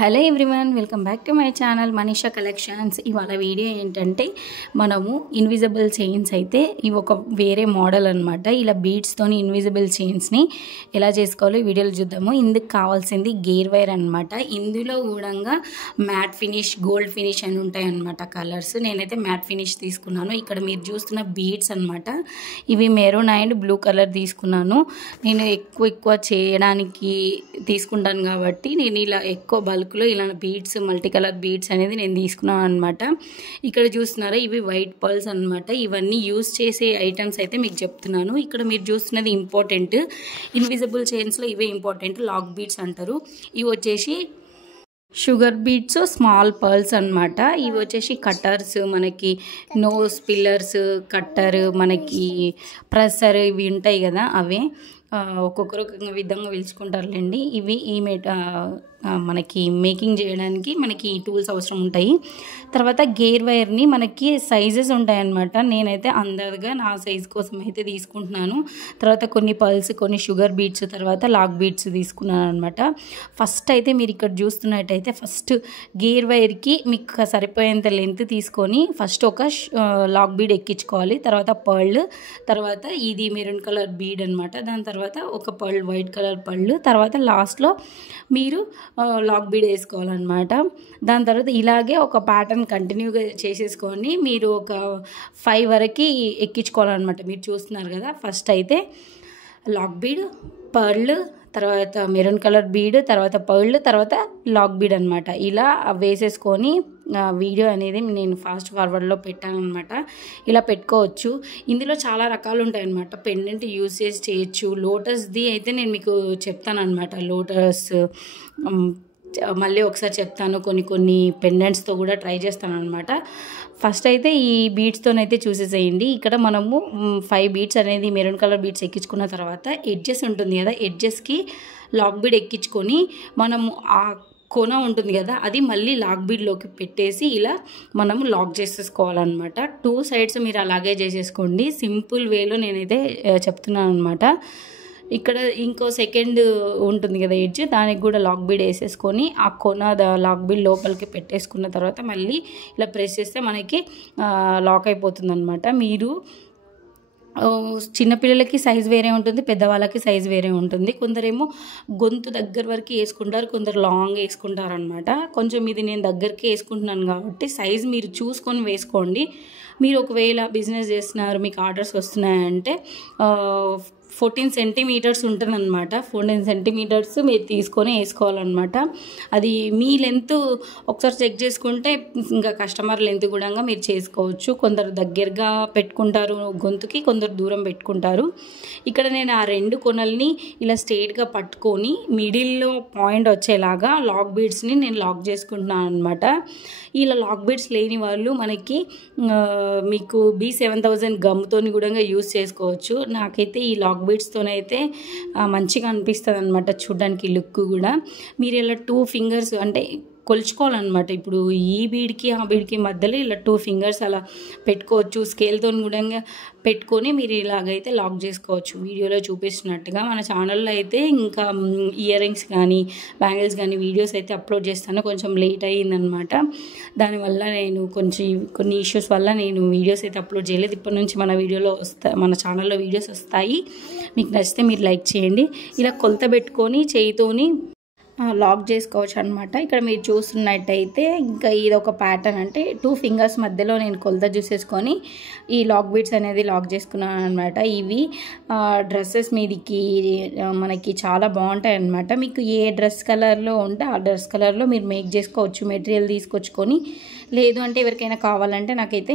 Hello everyone, welcome back to my channel Manisha collections. ఇవాళ video ఏంటంటే మనము ఇన్విజిబుల్ చైన్స్ అయితే ఇవి ఒక వేరే మోడల్ అనమాట. ఇలా బీడ్స్తోని ఇన్విజిబుల్ చైన్స్ని ఎలా చేసుకోవాలో ఈ వీడియోలో చూద్దాము. ఇందుకు కావాల్సింది గేర్ వైర్ అనమాట. ఇందులో కూడా మ్యాట్ ఫినిష్, గోల్డ్ ఫినిష్ అని ఉంటాయి అనమాట కలర్స్. నేనైతే మ్యాట్ ఫినిష్ తీసుకున్నాను. ఇక్కడ మీరు చూస్తున్న బీడ్స్ అనమాట. ఇవి మెరూన్ అండ్ బ్లూ కలర్ తీసుకున్నాను. నేను ఎక్కువ చేయడానికి తీసుకుంటాను కాబట్టి నేను ఇలా ఎక్కువ బల్క్లో ఇలా బీడ్స్, మల్టీ కలర్ బీడ్స్ అనేది నేను తీసుకున్నాను అనమాట. ఇక్కడ చూస్తున్నారా, ఇవి వైట్ పర్ల్స్ అనమాట. ఇవన్నీ యూజ్ చేసే ఐటమ్స్ అయితే మీకు చెప్తున్నాను. ఇక్కడ మీరు చూస్తున్నది ఇంపార్టెంట్, ఇన్విజిబుల్ చైన్స్లో ఇవే ఇంపార్టెంట్, లాక్ బీడ్స్ అంటారు. ఇవి వచ్చేసి షుగర్ బీడ్స్, స్మాల్ పర్ల్స్ అనమాట. ఇవి వచ్చేసి కట్టర్స్, మనకి నోస్ పిల్లర్స్, కట్టర్, మనకి ప్రెస్సర్, ఇవి ఉంటాయి కదా అవే. ఒక్కొక్కరు విధంగా పిలుచుకుంటారులేండి. ఇవి ఈ మనకి మేకింగ్ చేయడానికి మనకి టూల్స్ అవసరం ఉంటాయి. తర్వాత గేర్ వైర్ని మనకి సైజెస్ ఉంటాయన్నమాట. నేనైతే అందరిగా నా సైజ్ కోసం అయితే తీసుకుంటున్నాను. తర్వాత కొన్ని పర్ల్స్, కొన్ని షుగర్ బీడ్స్, తర్వాత లాక్ బీడ్స్ తీసుకున్నాను అనమాట. ఫస్ట్ అయితే మీరు ఇక్కడ చూస్తున్నట్టయితే ఫస్ట్ గేర్ వైర్కి మీకు సరిపోయేంత లెంత్ తీసుకొని ఫస్ట్ ఒక లాక్ బీడ్ ఎక్కించుకోవాలి. తర్వాత పర్ల్, తర్వాత ఇది మెరూన్ కలర్ బీడ్ అనమాట. దాని తర్వాత ఒక పర్ల్, వైట్ కలర్ పర్ల్, తర్వాత లాస్ట్లో మీరు లాక్ బీడ్ వేసుకోవాలన్నమాట. దాని తర్వాత ఇలాగే ఒక ప్యాటర్న్ కంటిన్యూగా చేసేసుకొని మీరు ఒక 5 వరకు ఎక్కించుకోవాలన్నమాట. మీరు చూస్తున్నారు కదా, ఫస్ట్ అయితే లాక్ బీడ్, పర్ల్, తర్వాత మెరూన్ కలర్ బీడ్, తర్వాత పర్ల్, తర్వాత లాక్ బీడ్ అనమాట. ఇలా వేసేసుకొని వీడియో అనేది నేను ఫాస్ట్ ఫార్వర్డ్లో పెట్టాను అనమాట. ఇలా పెట్టుకోవచ్చు. ఇందులో చాలా రకాలు ఉంటాయన్నమాట. పెండెంట్ యూజ్ చేసి చేయొచ్చు. లోటస్ది అయితే నేను మీకు చెప్తాను అనమాట. లోటస్ మళ్ళీ ఒకసారి చెప్తాను. కొన్ని పెండెంట్స్తో కూడా ట్రై చేస్తాను అనమాట. ఫస్ట్ అయితే ఈ బీడ్స్తోనైతే చూసేసేయండి. ఇక్కడ మనము 5 బీడ్స్ అనేది మెరూన్ కలర్ బీడ్స్ ఎక్కించుకున్న తర్వాత ఎడ్జెస్ ఉంటుంది కదా, ఎడ్జెస్కి లాక్ బీడ్ ఎక్కించుకొని మనము ఆ కొన ఉంటుంది కదా అది మళ్ళీ లాక్ బీడ్లోకి పెట్టేసి ఇలా మనము లాక్ చేసేసుకోవాలన్నమాట. 2 సైడ్స్ మీరు అలాగే చేసేసుకోండి. సింపుల్ వేలో నేనైతే చెప్తున్నాను అనమాట. ఇక్కడ ఇంకో సెకండ్ ఉంటుంది కదా ఎడ్జ్, దానికి కూడా లాక్ బీడ్ వేసేసుకొని ఆ కొన లాక్ బీడ్ లోపలికి పెట్టేసుకున్న తర్వాత మళ్ళీ ఇలా ప్రెస్ చేస్తే మనకి లాక్ అయిపోతుంది అనమాట. మీరు చిన్నపిల్లలకి సైజ్ వేరే ఉంటుంది, పెద్దవాళ్ళకి సైజ్ వేరే ఉంటుంది. కొందరేమో గొంతు దగ్గర వరకు వేసుకుంటారు, కొందరు లాంగ్ వేసుకుంటారు అనమాట. కొంచెం ఇది నేను దగ్గరికి వేసుకుంటున్నాను కాబట్టి సైజ్ మీరు చూసుకొని వేసుకోండి. మీరు ఒకవేళ బిజినెస్ చేస్తున్నారు, మీకు ఆర్డర్స్ వస్తున్నాయంటే 14 సెంటీమీటర్స్ ఉంటుందన్నమాట. 14 సెంటీమీటర్స్ మీరు తీసుకొని వేసుకోవాలన్నమాట. అది మీ లెంత్ ఒకసారి చెక్ చేసుకుంటే ఇంకా కస్టమర్ లెంత్ కూడా మీరు చేసుకోవచ్చు. కొందరు దగ్గరగా పెట్టుకుంటారు గొంతుకి, కొందరు దూరం పెట్టుకుంటారు. ఇక్కడ నేను ఆ 2 కొనల్ని ఇలా స్ట్రైట్గా పట్టుకొని మిడిల్లో పాయింట్ వచ్చేలాగా లాక్ బీడ్స్ని నేను లాక్ చేసుకుంటున్నాను అనమాట. ఇలా లాక్ బీడ్స్ లేని వాళ్ళు మనకి మీకు B7000 గమ్తోని కూడా యూజ్ చేసుకోవచ్చు. నాకైతే ఈ లాక్ బీడ్స్తోనైతే మంచిగా అనిపిస్తుంది అనమాట చూడడానికి, లుక్ కూడా. మీరు ఇలా 2 ఫింగర్స్ అంటే కొలుచుకోవాలన్నమాట. ఇప్పుడు ఈ బీడ్కి ఆ బీడ్కి మధ్యలో ఇలా 2 ఫింగర్స్ అలా పెట్టుకోవచ్చు. స్కేల్తో కూడా పెట్టుకొని మీరు ఇలాగైతే లాక్ చేసుకోవచ్చు వీడియోలో చూపిస్తున్నట్టుగా. మన ఛానల్లో అయితే ఇంకా ఇయర్ రింగ్స్ కానీ బ్యాంగిల్స్ కానీ వీడియోస్ అయితే అప్లోడ్ చేస్తాను. కొంచెం లేట్ అయ్యిందనమాట. దానివల్ల నేను కొన్ని ఇష్యూస్ వల్ల నేను వీడియోస్ అయితే అప్లోడ్ చేయలేదు. ఇప్పటి నుంచి మన ఛానల్లో వీడియోస్ వస్తాయి. మీకు నచ్చితే మీరు లైక్ చేయండి. ఇలా కొలత పెట్టుకొని చేయితోని లాక్ చేసుకోవచ్చు అనమాట. ఇక్కడ మీరు చూస్తున్నట్టయితే ఇంకా ఇది ఒక ప్యాటర్న్, అంటే 2 ఫింగర్స్ మధ్యలో నేను కొలత చూసేసుకొని ఈ లాక్ బీడ్స్ అనేది లాక్ చేసుకున్నాను అనమాట. ఇవి డ్రెస్సెస్ మీదకి మనకి చాలా బాగుంటాయి అనమాట. మీకు ఏ డ్రెస్ కలర్లో ఉంటే ఆ డ్రెస్ కలర్లో మీరు మేక్ చేసుకోవచ్చు. మెటీరియల్ తీసుకొచ్చుకొని, లేదు అంటే ఎవరికైనా కావాలంటే నాకైతే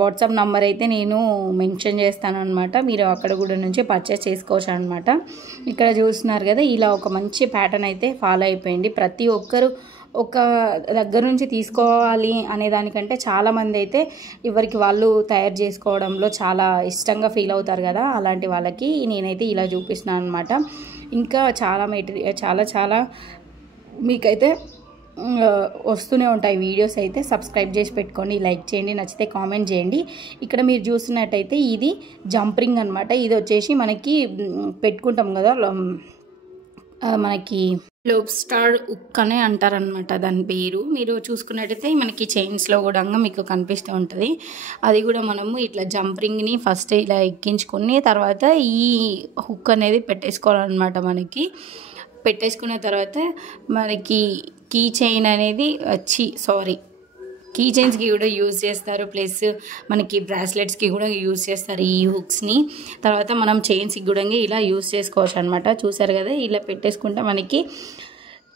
వాట్సాప్ నంబర్ అయితే నేను మెన్షన్ చేస్తాను అనమాట. మీరు అక్కడ కూడా నుంచి పర్చేస్ చేసుకోవచ్చు అనమాట. ఇక్కడ చూస్తున్నారు కదా, ఇలా ఒక మంచి ప్యాటర్న్ అయితే ఫాలో అయిపోయింది. ప్రతి ఒక్కరు ఒక దగ్గర నుంచి తీసుకోవాలి అనే దానికంటే చాలామంది అయితే ఎవరికి వాళ్ళు తయారు చేసుకోవడంలో చాలా ఇష్టంగా ఫీల్ అవుతారు కదా, అలాంటి వాళ్ళకి నేనైతే ఇలా చూపిస్తున్నాను అనమాట. ఇంకా చాలా మెటీరియల్ చాలా మీకైతే వస్తూనే ఉంటాయి వీడియోస్ అయితే. సబ్స్క్రైబ్ చేసి పెట్టుకోండి, లైక్ చేయండి, నచ్చితే కామెంట్ చేయండి. ఇక్కడ మీరు చూస్తున్నట్టయితే ఇది జంపరింగ్ అనమాట. ఇది వచ్చేసి మనకి పెట్టుకుంటాం కదా మనకి లోబ్స్టార్ ఉక్ అనే అంటారనమాట దాని పేరు. మీరు చూసుకున్నట్టయితే మనకి చైన్స్లో కూడా మీకు కనిపిస్తూ ఉంటుంది. అది కూడా మనము ఇట్లా జంప్ రింగ్ని ఫస్ట్ ఇలా ఎక్కించుకొని తర్వాత ఈ హుక్ అనేది పెట్టేసుకోవాలన్నమాట. మనకి పెట్టేసుకున్న తర్వాత మనకి కీ చైన్ అనేది కీ చైన్స్కి కూడా యూజ్ చేస్తారు, ప్లస్ మనకి బ్రాస్లెట్స్కి కూడా యూజ్ చేస్తారు ఈ హుక్స్ని. తర్వాత మనం చైన్స్కి కూడా ఇలా యూజ్ చేసుకోవచ్చు అనమాట. చూసారు కదా, ఇలా పెట్టేసుకుంటే మనకి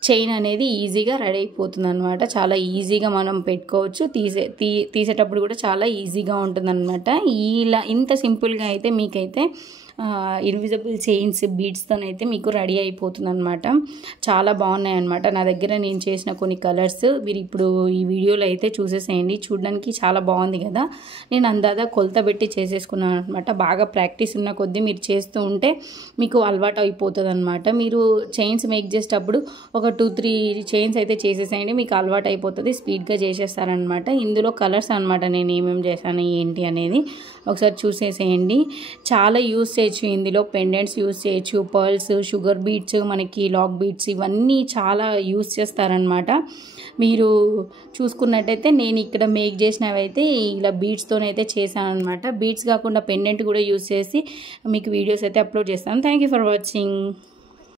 చైన్ అనేది ఈజీగా రెడీ అయిపోతుంది అనమాట. చాలా ఈజీగా మనం పెట్టుకోవచ్చు, తీసేటప్పుడు కూడా చాలా ఈజీగా ఉంటుంది అనమాట. ఇలా ఇంత సింపుల్గా అయితే మీకైతే ఇన్విజిబుల్ చైన్స్ బీడ్స్తోనైతే మీకు రెడీ అయిపోతుంది అనమాట. చాలా బాగున్నాయి అనమాట. నా దగ్గర నేను చేసిన కొన్ని కలర్స్ మీరు ఇప్పుడు ఈ వీడియోలో అయితే చూసేసేయండి. చూడడానికి చాలా బాగుంది కదా. నేను అందాదా కొలత పెట్టి చేసేసుకున్నాను అనమాట. బాగా ప్రాక్టీస్ ఉన్న కొద్దీ మీరు చేస్తూ ఉంటే మీకు అలవాటు అయిపోతుంది అనమాట. మీరు చైన్స్ మేక్ చేసేటప్పుడు ఒక 2-3 చైన్స్ అయితే చేసేసేయండి, మీకు అలవాటు అయిపోతుంది, స్పీడ్గా చేసేస్తారనమాట. ఇందులో కలర్స్ అనమాట నేను ఏమేమి చేశాను ఏంటి అనేది ఒకసారి చూసేసేయండి. చాలా యూస్ చేయొచ్చు, ఇందులో పెండెంట్స్ యూస్ చేయొచ్చు, పర్ల్స్, షుగర్ బీడ్స్, మనకి లాక్ బీడ్స్, ఇవన్నీ చాలా యూస్ చేస్తారనమాట. మీరు చూసుకున్నట్టయితే నేను ఇక్కడ మేక్ చేసినవి అయితే ఇలా బీడ్స్తోనైతే చేశాను అనమాట. బీడ్స్ కాకుండా పెండెంట్ కూడా యూస్ చేసి మీకు వీడియోస్ అయితే అప్లోడ్ చేస్తాను. Thank you for watching.